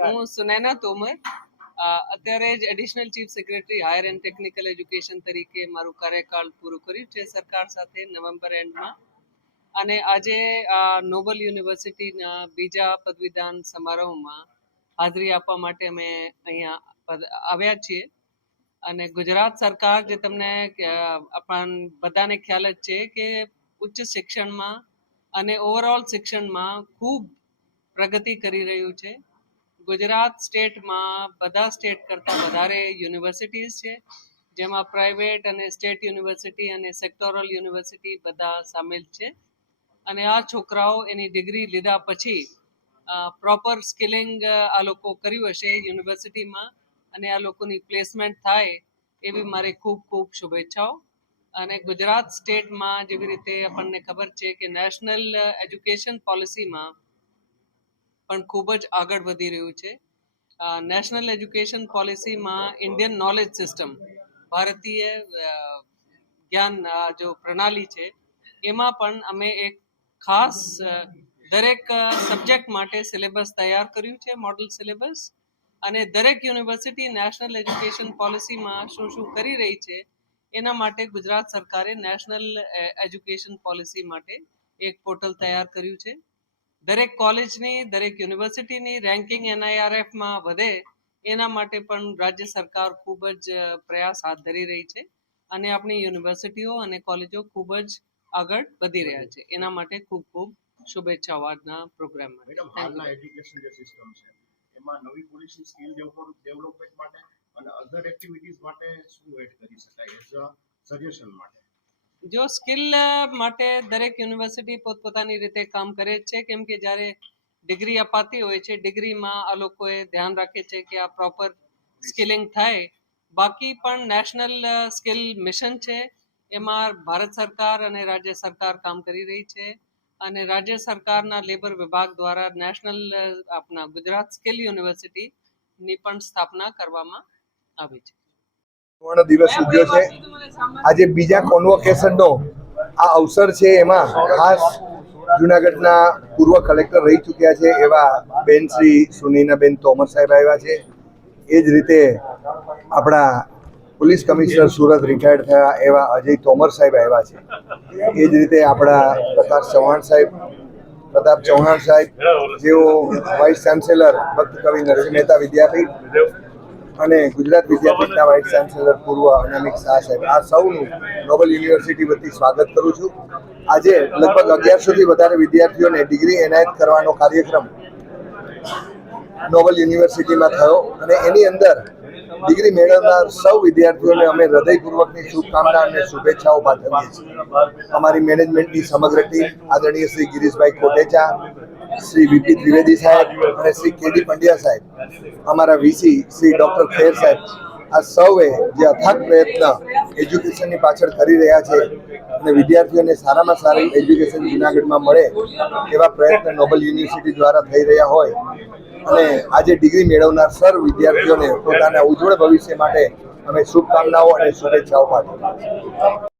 હું સુનૈના તોમર. અત્યારે જ additional chief secretary higher and technical education તરીકે મારું કાર્યકાળ પૂરું કર્યું છે સરકાર સાથે નવેમ્બર એન્ડમાં અને આજે આ નોબલ યુનિવર્સિટીના બીજા પદવીદાન સમારોહમાં હાજરી આપવા માટે અમે અહીંયા આવ્યા છીએ. અને ગુજરાત સરકાર જે તમને આપણ બધાને ખ્યાલ જ છે કે ઉચ્ચ શિક્ષણમાં અને ઓવરઓલ શિક્ષણમાં ખૂબ પ્રગતિ કરી રહ્યું છે. ગુજરાત સ્ટેટમાં બધા સ્ટેટ કરતાં વધારે યુનિવર્સિટીઝ છે, જેમાં પ્રાઇવેટ અને સ્ટેટ યુનિવર્સિટી અને સેક્ટોરલ યુનિવર્સિટી બધા સામેલ છે. અને આ છોકરાઓ એની ડિગ્રી લીધા પછી પ્રોપર સ્કિલિંગ આ લોકો કર્યું હશે યુનિવર્સિટીમાં અને આ લોકોની પ્લેસમેન્ટ થાય એવી મારી ખૂબ ખૂબ શુભેચ્છાઓ. અને ગુજરાત સ્ટેટમાં જેવી રીતે આપણને ખબર છે કે નેશનલ એજ્યુકેશન પોલિસીમાં પણ ખૂબ જ આગળ વધી રહ્યું છે. નેશનલ એજ્યુકેશન પોલિસીમાં ઇન્ડિયન નોલેજ સિસ્ટમ ભારતીય જ્ઞાન જો પ્રણાલી છે, એમાં પણ અમે એક ખાસ દરેક સબ્જેક્ટ માટે સિલેબસ તૈયાર કર્યું છે મોડલ સિલેબસ અને દરેક યુનિવર્સિટી નેશનલ એજ્યુકેશન પોલિસીમાં શું શું કરી રહી છે, એના માટે ગુજરાત સરકારે નેશનલ એજ્યુકેશન પોલિસી માટે એક પોર્ટલ તૈયાર કર્યું છે. દરેક કોલેજની દરેક યુનિવર્સિટીની રેન્કિંગ એનઆઈઆરએફમાં વધે એના માટે પણ રાજ્ય સરકાર ખૂબ જ પ્રયાસ હાથ ધરી રહી છે અને આપણી યુનિવર્સિટીઓ અને કોલેજો ખૂબ જ આગળ વધી રહ્યા છે. એના માટે ખૂબ ખૂબ શુભેચ્છાઓ આજના પ્રોગ્રામ માટે મેડમ Thank you. હાલના એજ્યુકેશન જે સિસ્ટમ છે એમાં નવી પોલિસી સ્કિલ ડેવલપમેન્ટ માટે અને અધર એક્ટિવિટીઝ માટે શું એડ કરી શકાય એઝ અ સજેશન માટે? જો સ્કિલ માટે દરેક યુનિવર્સિટી પોતપોતાની રીતે કામ કરે છે. કેમ કે જ્યારે ડિગ્રી અપાતી હોય છે, ડિગ્રીમાં આ લોકોએ ધ્યાન રાખે છે કે આ પ્રોપર સ્કિલિંગ થાય. બાકી પણ નેશનલ સ્કિલ મિશન છે. એમાં ભારત સરકાર અને રાજ્ય સરકાર કામ કરી રહી છે. અને રાજ્ય સરકારના લેબર વિભાગ દ્વારા નેશનલ આપના ગુજરાત સ્કિલ યુનિવર્સિટીની પણ સ્થાપના કરવામાં આવી છે. સુવર્ણ દિવસ ઉજવ્યો છે. આજે બીજા કોન્વોકેશનનો આ અવસર છે એમાં ખાસ જુનાગઢના પૂર્વ કલેક્ટર રહી ચૂક્યા છે એવા બેન શ્રી સુનીનાબેન તોમર સાહેબ આવ્યા છે. એ જ રીતે આપણા પોલીસ કમિશનર સુરત રિટાયર્ડ થયા એવા અજય તોમર સાહેબ આવ્યા છે. એ જ રીતે આપણા પ્રકાશ ચૌહાણ સાહેબ પ્રતાપ ચૌહાણ સાહેબ જેઓ વાઇસ ચાન્સેલર ભક્ત કવિ નરસિંહ મહેતા વિદ્યાપીઠ અને ગુજરાત વિદ્યાપીઠના વાઇસ ચાન્સેલર પૂર્વ અનામિક શાહ સાહેબ, આ સૌનું નોબલ યુનિવર્સિટી વતી સ્વાગત કરું છું. આજે લગભગ અગિયારસોથી વધારે વિદ્યાર્થીઓને ડિગ્રી એનાયત કરવાનો કાર્યક્રમ નોબલ યુનિવર્સિટીમાં થયો અને એની અંદર ડિગ્રી મેળવનાર સૌ વિદ્યાર્થીઓને અમે હૃદયપૂર્વકની શુભકામના અને શુભેચ્છાઓ પાઠવીએ છીએ. અમારી મેનેજમેન્ટની સમગ્ર ટીમ આદરણીય શ્રી ગિરીશભાઈ કોટેચા શ્રી વીપી ત્રિવેદી સાહેબ અને શ્રી કેડી પંડ્યા સાહેબ, અમારા વીસી શ્રી ડોક્ટર ખેર સાહેબ, આ સૌએ જે અથાગ પ્રયત્ન એજ્યુકેશનની પાછળ કરી રહ્યા છે અને વિદ્યાર્થીઓને સારામાં સારી એજ્યુકેશન જુનાગઢમાં મળે એવા પ્રયત્ન નોબલ યુનિવર્સિટી દ્વારા થઈ રહ્યા હોય અને આજે ડિગ્રી મેળવનાર સર્વ વિદ્યાર્થીઓને પોતાના ઉજ્જવળ ભવિષ્ય માટે અમે શુભકામનાઓ અને શુભેચ્છાઓ પાઠવીએ